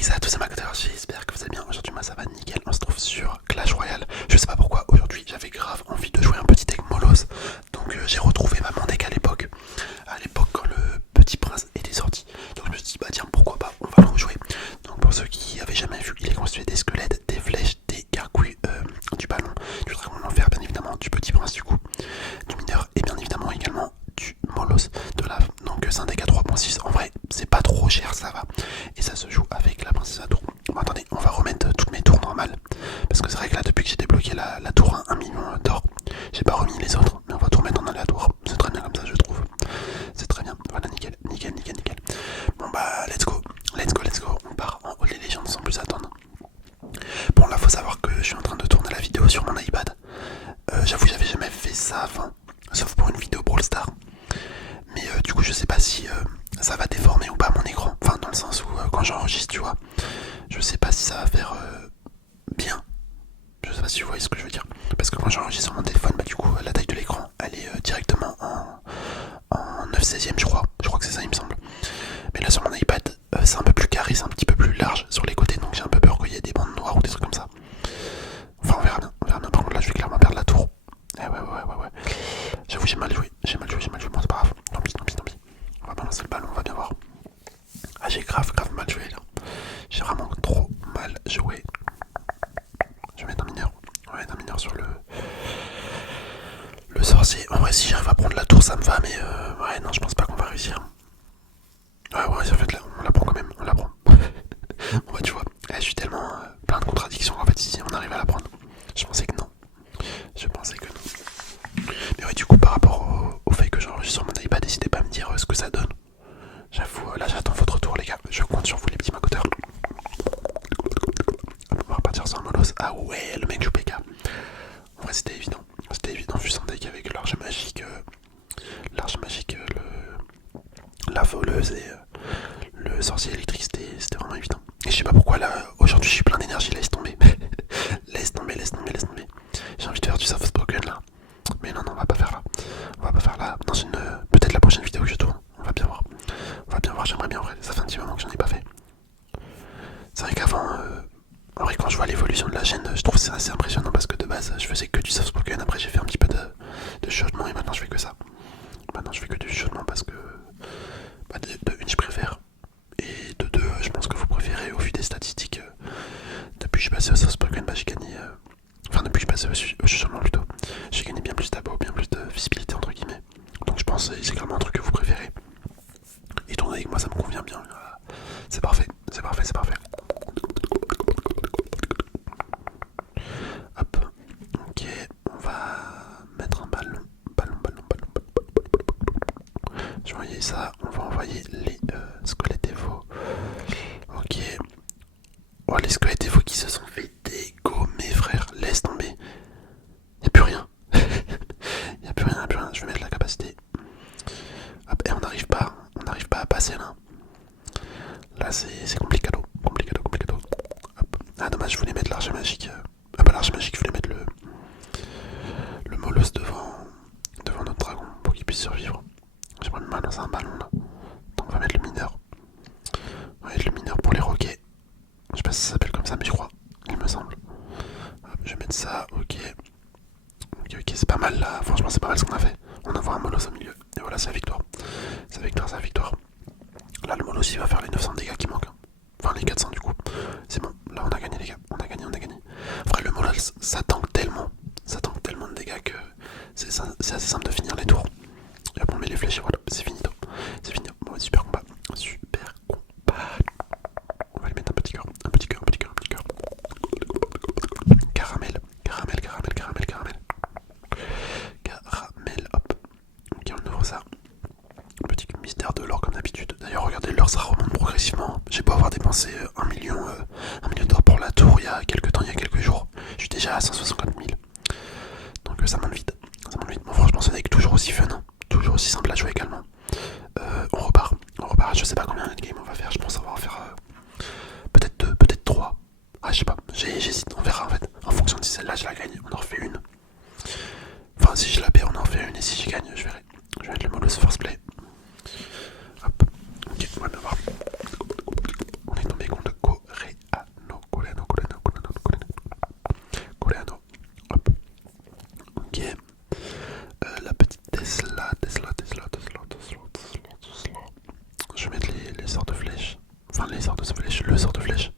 Hey, ça à tous, c'est Macodeur, j'espère que vous allez bien. Aujourd'hui, moi ça va nickel. On se trouve sur Clash Royale. Je sais pas pourquoi, aujourd'hui j'avais grave envie de jouer un petit deck Molos. Donc j'ai retrouvé mon deck à l'époque. À l'époque, quand le petit prince était sorti. Donc je me suis dit, bah tiens, pourquoi pas, on va le rejouer. Donc pour ceux qui avaient jamais vu, il est constitué des squelettes, des flèches, des gargouilles, du ballon, du dragon d'enfer, bien évidemment, du petit prince du coup, du mineur et bien évidemment également du Molos de lave. Donc c'est un deck à 3.6. En vrai, c'est pas trop cher, ça va. Et ça se joue avec la princesse à tour. Bon, attendez, on va remettre toutes mes tours normales. Parce que c'est vrai que là, depuis que j'ai débloqué la tour à 1 million d'or, j'ai pas remis les autres. Mais on va tout remettre en aléatoire. C'est très bien comme ça, je trouve. C'est très bien. Voilà, nickel, nickel, nickel, nickel. Bon bah, let's go. Let's go, let's go. On part en All Legends sans plus attendre. Bon, là, faut savoir que je suis en train de tourner la vidéo sur mon iPad. J'avoue, j'avais jamais fait ça avant. Sauf pour une vidéo Brawl Stars. Mais du coup, je sais pas si ça va déformer ou pas mon écran. Enfin, dans le sens où quand j'enregistre, tu vois, je sais pas si ça va faire bien. Je sais pas si vous voyez ce que je veux dire. Parce que quand j'enregistre sur mon téléphone, bah du coup, la taille de l'écran, elle est directement en 9/16, je crois. Je crois que c'est ça, il me semble. Mais là, sur mon iPad, c'est un peu plus carré, c'est un petit peu plus large sur les côtés. Donc j'ai un peu peur qu'il y ait des bandes noires ou des trucs comme ça. Enfin, on verra bien. On verra bien. Par contre, là, je vais clairement perdre la tour. Eh ouais. J'avoue, j'ai mal joué. Bon, c'est pas grave. Tant pis. On va balancer le ballon, on va bien voir. Ah, j'ai grave mal joué là. J'ai vraiment trop mal joué. Je vais mettre un mineur. On va mettre un mineur sur le sorcier. En vrai, si j'arrive à prendre la tour, ça me va, mais ouais, non, je pense pas qu'on va réussir. Ouais, en fait, là, on la prend quand même. On la prend. Bon, bah, tu vois, je suis tellement plein de contradictions en fait, si on arrive à la prendre. Je pensais que non. Mais ouais, du coup, par rapport au fait que j'enregistre sur mon iPad, n'hésitez pas à me dire ce que ça donne. J'avoue, là j'attends votre retour les gars, je compte sur vous les petits macoteurs. On va repartir sur un molos. Ah ouais, le mec joue PK. En vrai c'était évident, vu son deck avec l'arche magique, la voleuse et le sorcier électrique, c'était vraiment évident. Et je sais pas pourquoi là, aujourd'hui je suis plein d'énergie, laisse tomber. laisse tomber. J'ai envie de faire du soft spoken là. Mais non, on va pas faire là. Dans une peut-être la prochaine vidéo que je tourne. On va bien voir, j'aimerais bien en vrai. Ça fait un petit moment que j'en ai pas fait. C'est vrai qu'avant, en vrai, quand je vois l'évolution de la chaîne, je trouve que c'est assez impressionnant parce que de base, je faisais que du soft spoken. Après, j'ai fait un petit peu de chuchotement et maintenant je fais que ça. Maintenant, je fais que du chuchotement parce que bah, de une, je préfère. Et de deux, je pense que vous préférez au vu des statistiques. Depuis que je suis passé au soft spoken, bah, j'ai gagné. Enfin, depuis que je suis passé au chuchotement plutôt, j'ai gagné bien plus d'abos, bien plus de visibilité entre guillemets. Donc, je pense que c'est clairement un truc que vous préférez. Et tourner avec moi, ça me convient bien. C'est parfait. Hop, ok, on va mettre un ballon. Je vais envoyer ça, on va envoyer les squelettes Evo. Ok. Oh, les squelettes Evo qui se sont fait dégommer, frère. Laisse tomber. Y'a plus rien. Y'a plus rien. Je vais mettre la capacité. Hop, et on n'arrive pas à passer là. Là, c'est complicado. Hop. Ah, dommage, je voulais mettre l'arche magique. Ah, bah, l'arche magique, je voulais mettre le molosse devant notre dragon pour qu'il puisse survivre. J'aimerais bien lancer un ballon là. Donc on va mettre le mineur. On va mettre le mineur pour les roquets. Je sais pas si ça s'appelle comme ça, mais je crois. Il me semble. Hop, je vais mettre ça, ok. Ok, c'est pas mal là. Franchement, c'est pas mal ce qu'on a fait. On envoie un molosse au milieu. Et voilà, c'est la victoire. Là, le molosse il va faire les 900 dégâts qui manquent. Enfin, les 400 du coup. C'est bon. Là, on a gagné, les gars. On a gagné. En vrai, le molosse, ça tank tellement. De dégâts que c'est assez simple de finir les tours. Et après on met les flèches et voilà, c'est fini. Bon, super combat. On va lui mettre un petit cœur. Caramel, hop. Ok, on ouvre ça. Petit mystère de l'or comme d'habitude. D'ailleurs, regardez, l'or ça remonte progressivement. J'ai beau avoir dépensé 1 million d'or pour la tour il y a quelques jours. Je suis déjà à 160 000. Donc ça monte vite. Bon, franchement, ce deck toujours aussi fun, hein. Toujours aussi simple à jouer également. On repart. Je sais pas combien de game on va faire. Je pense qu'on va en faire peut-être 2, peut-être 3. Ah, je sais pas. J'hésite. On verra en fait. En fonction de si celle-là je la gagne, on en refait une. Enfin, si je la perds, on en refait une. Et si je gagne, je verrai. Je vais mettre le Molos First Play. Hop. Ok, on va bien voir. On est tombé contre Go Enfin, les sorts de flèches, le sort de flèche.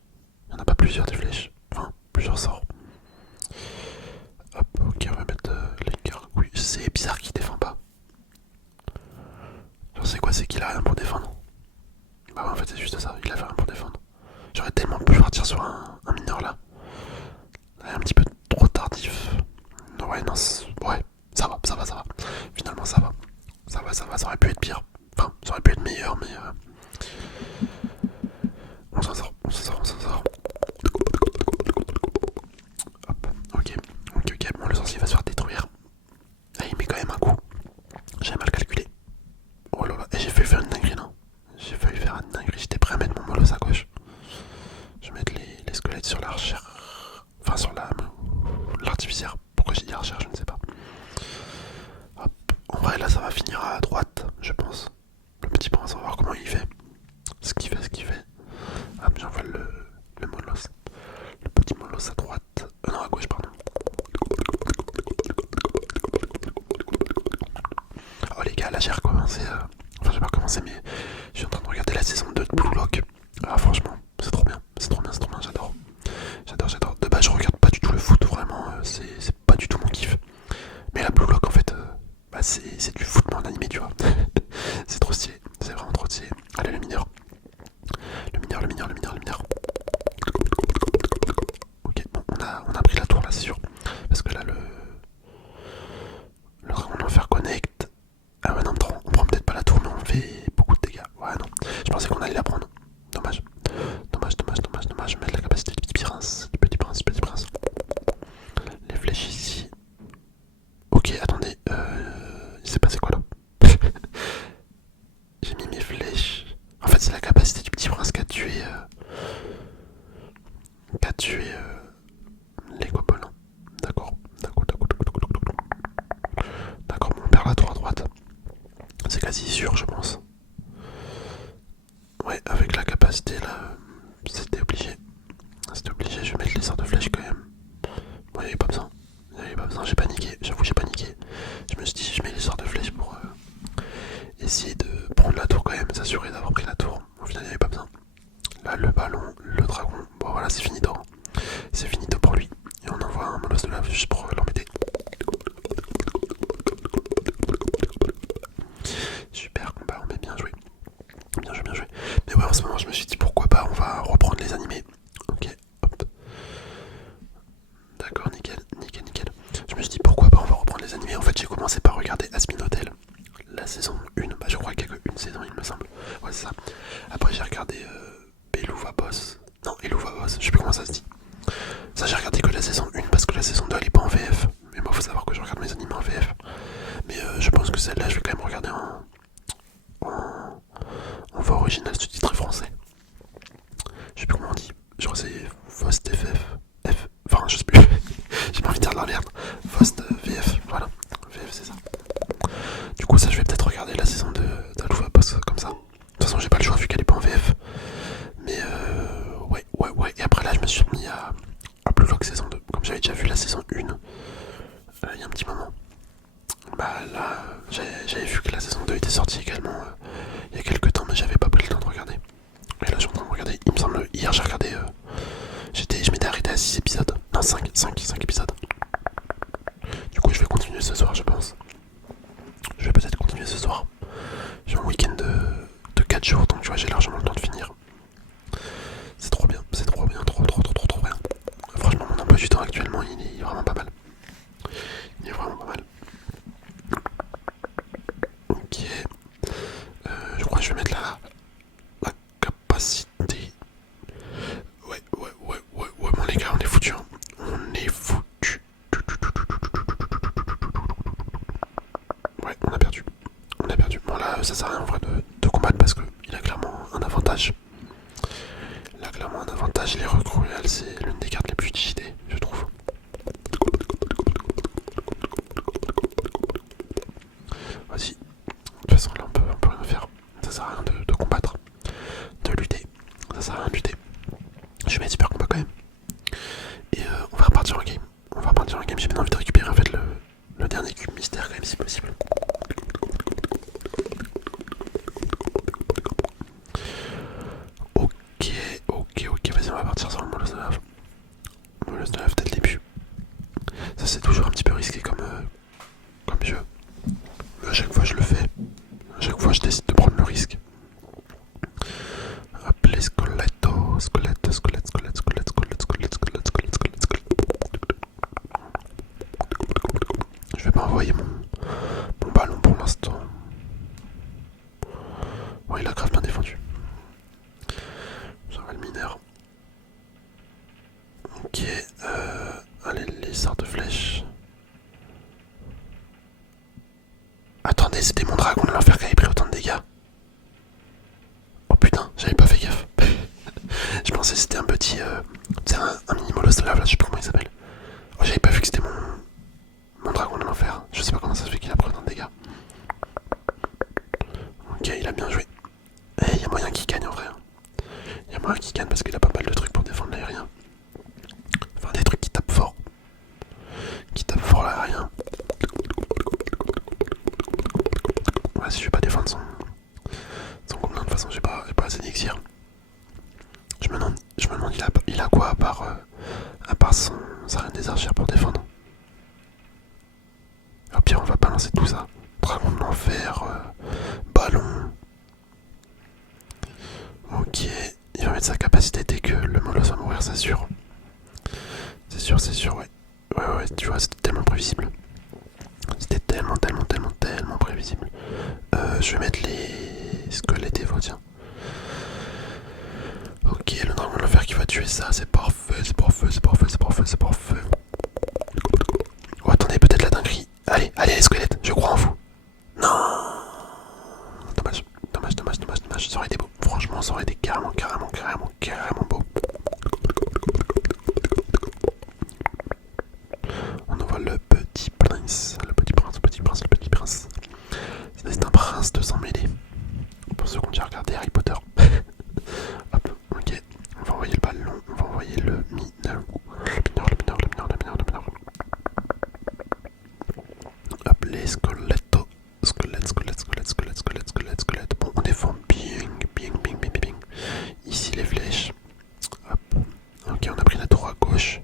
Il n'y en a pas plusieurs des flèches. Enfin, plusieurs sorts. Hop, ok, on va mettre les gargouilles. Oui, c'est bizarre qu'il défend pas. Genre, c'est quoi? C'est qu'il a rien pour défendre. Bah ouais, en fait, c'est juste ça. Il avait rien pour défendre. J'aurais tellement pu partir sur un mineur là. Un petit peu trop tardif. Ouais, non, ouais, ça va, ça va, ça va. Finalement, ça va. Ça va, ça va, ça aurait pu être pire. Enfin, ça aurait pu être meilleur, mais on s'en sort, on s'en sort, on s'en sort. Hop, ok, ok, ok. Bon, le sorcier va se faire détruire. Ah, il met quand même un coup. J'ai mal calculé. Oh là là, et j'ai failli faire une dinguerie, non? J'ai failli faire une dinguerie. J'étais prêt à mettre mon molosse à gauche. Je vais mettre les squelettes sur l'archère. Enfin, sur l'artificière. Pourquoi j'ai dit archère, je ne sais pas. Hop. En vrai, là, ça va finir à droite, je pense. Le petit prince, on va voir comment il fait. Ce qu'il fait, ce qu'il fait. Hop, j'envoie le molosse. Le petit molosse à droite. Non, à gauche, pardon. Oh les gars, là j'ai recommencé. Enfin, j'ai pas recommencé, mais je suis en train de regarder la saison 2 de Blue Lock. Ah, franchement, c'est trop bien. C'est trop bien, c'est trop bien, j'adore. J'adore, j'adore. De base, je regarde pas du tout le foot, vraiment. C'est pas du tout mon kiff. Mais la Blue Lock, en fait, bah, c'est du foot, mais en animé, tu vois. C'est trop stylé. C'est vraiment trop stylé. Allez, le mineur. Le mineur, le mineur, le mineur, le mineur. Ok, bon, on a pris la tour là, c'est sûr. Parce que là, le dragon d'enfer connecte. Ah ouais, non, on prend peut-être pas la tour, mais on fait beaucoup de dégâts. Ouais, non. Je pensais qu'on allait la prendre. Dommage. Dommage, dommage, dommage, dommage. Je vais mettre la capacité du petit prince. Du petit prince, petit prince. Les flèches ici. Ok, attendez. Il s'est passé quoi là? J'ai mis mes flèches. En fait, c'est la capacité du petit prince qui a tué. Les gobelins. D'accord. D'accord, d'accord, d'accord, d'accord, d'accord. D'accord, bon, on perd la tour à droite. C'est quasi sûr, je pense. Ouais, avec la capacité là, c'était obligé. C'était obligé, je vais mettre les sorts de flèches quand même. Bon, il n'y avait pas besoin. Il n'y avait pas besoin, j'ai paniqué. J'avoue, j'ai paniqué. Je me suis dit, je mets les sorts de flèches pour essayer de prendre la tour quand même, s'assurer d'avoir pris la tour. Au final, il n'y avait pas besoin. Là, le ballon, le dragon. Bon, voilà, c'est finito. C'est finito pour lui. Et on envoie un molosse de lave juste pour l'embêter. Super combat, on est bien joué. Bien joué, bien joué. Mais ouais, en ce moment, je me suis dit pourquoi pas, on va reprendre les animés. Ok, hop. D'accord, nickel, nickel, nickel. Je me suis dit pourquoi pas, on va reprendre les animés. En fait, j'ai commencé par regarder Asmin Hotel, la saison 1. Bah, je crois qu'il y a qu'une saison, il me semble. Ouais, c'est ça. Après, j'ai regardé Beluva Boss. Non, Eluva Boss, je sais plus comment ça se dit. Ça, j'ai regardé que la saison 1 parce que la saison 2 elle est pas en VF. Mais moi, faut savoir que je regarde mes animés en VF. Mais je pense que celle-là, je vais quand même regarder en voix originale sous-titré français. Je sais plus comment on dit. Je crois que c'est Fost FF. Enfin, je sais plus. J'ai pas envie de dire de la merde. Fost VF. Voilà. VF, c'est ça. Du coup, ça, je vais peut-être regarder la saison de d'Alouva Boss comme ça. De toute façon, j'ai pas le choix vu qu'elle est pas en VF. Mais ouais, ouais, ouais. Et après, là, je me suis mis à Blue Lock saison 2. Comme j'avais déjà vu la saison 1 il y a un petit moment. Bah là, j'avais vu que la saison 2 était sortie également il y a quelques temps, mais j'avais pas pris le temps de regarder. Et là, je suis en train de regarder. Il me semble, hier, j'ai regardé. Je m'étais arrêté à 6 épisodes. Non, 5 épisodes. Du coup, je vais continuer ce soir, je pense. Je vais peut-être continuer ce soir. J'ai un week-end de 4 jours, donc tu vois, j'ai largement le temps de finir. C'est trop bien, trop, trop, trop, trop, trop bien. Franchement, mon emploi du temps actuellement, il est vraiment pas mal. Il est vraiment pas mal. Ok. Je crois que je vais mettre la capacité. Ouais, bon les gars, on est foutus. Hein. On est foutus. Ouais, on a perdu. On a perdu. Bon là, ça sert à rien en vrai de combattre parce qu'il a clairement un avantage. Il a clairement un avantage. Les recrues cruelles, c'est l'une des cartes les plus cheatées, je trouve. Vas-y. De toute façon, là, on peut rien faire. Ça sert à rien de combattre. De lutter. Ça sert à rien de lutter. Je vais mettre super combat quand même. Et on va repartir en game. J'ai bien envie de récupérer en fait le dernier cube mystère quand même si possible. Ok. Et c'était mon dragon de l'enfer qui avait pris autant de dégâts. Oh putain, j'avais pas fait gaffe. Je pensais que c'était un petit... c'est un mini molosse de lave là, je sais pas comment il s'appelle. Oh, j'avais pas vu que c'était mon dragon de l'enfer. Je sais pas comment ça se fait qu'il a pris autant de dégâts. Ok, il a bien joué. Eh, y a moyen qu'il gagne en vrai. Y a moyen qu'il gagne parce qu'il a pas mal de trucs pour défendre l'aérien. Enfin, des trucs qui tapent fort. Qui tapent fort l'aérien. Ouais, si je vais pas défendre son combien, de toute façon, j'ai pas assez d'exir. Je me demande, il a quoi à part sa reine des archères pour défendre. Au pire, on va balancer tout ça. Dragon de l'enfer, ballon. Ok, il va mettre sa capacité dès que le molosse va mourir, c'est sûr. C'est sûr, ouais. Ouais, tu vois, c'était tellement prévisible. C'était tellement prévisible. Je vais mettre les squelettes Evo, tiens. Ok, le dragon de l'enfer qui va tuer ça, c'est parfait. Oh, attendez, peut-être la dinguerie. Allez, les squelettes, je crois en vous. Non. Dommage. Ça aurait été beau. Franchement, ça aurait été carrément beau. On envoie le petit prince. C'est un prince de sang mêlé. Pour ceux qui ont déjà regardé Harry Potter. Hop, ok. On va envoyer le ballon, on va envoyer le mineur. Hop, les squelettes. Bon, on défend bing. Ici les flèches. Hop. Ok, on a pris la tour à gauche.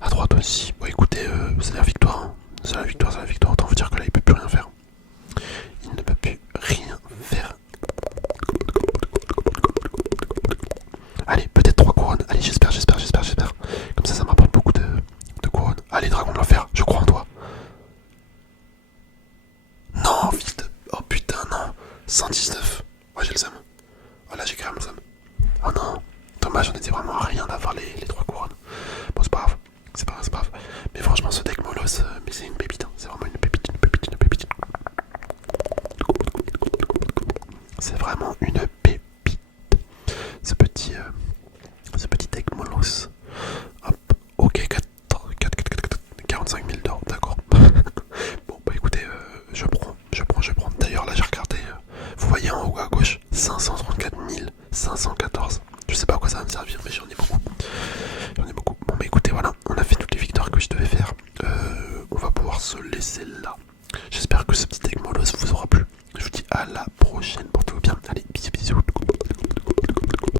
À droite aussi. Bon, écoutez, c'est la victoire. Hein. C'est la victoire. Autant vous dire que là, il peut plus rien faire. Il ne peut plus rien faire. Allez, peut-être 3 couronnes. Allez, j'espère. Comme ça m'apporte beaucoup de couronnes. Allez, dragon de l'enfer, je crois en toi. Non, vite. Oh putain, non. 119. Ouais, j'ai le seum. Oh là, j'ai carrément le seum. Oh non. Dommage, on était vraiment à rien d'avoir les 3 couronnes. Bon, c'est pas grave. C'est pas grave. Mais franchement, ce deck Molos, mais c'est une pépite. Hein. C'est vraiment une pépite. C'est vraiment une pépite. Ce petit deck Molos. Hop, ok, 45 000 d'or, d'accord. Bon, bah écoutez, je prends. D'ailleurs, là, j'ai regardé, vous voyez en haut à gauche, 534 514. Je sais pas à quoi ça va me servir, mais j'en ai beaucoup. Bon, bah écoutez, voilà, on a fait toutes les victoires que je devais faire. On va pouvoir se laisser là. J'espère que ce petit deck Molos vous aura plu. Je vous dis à la prochaine. Portez-vous bien. Allez, bisous.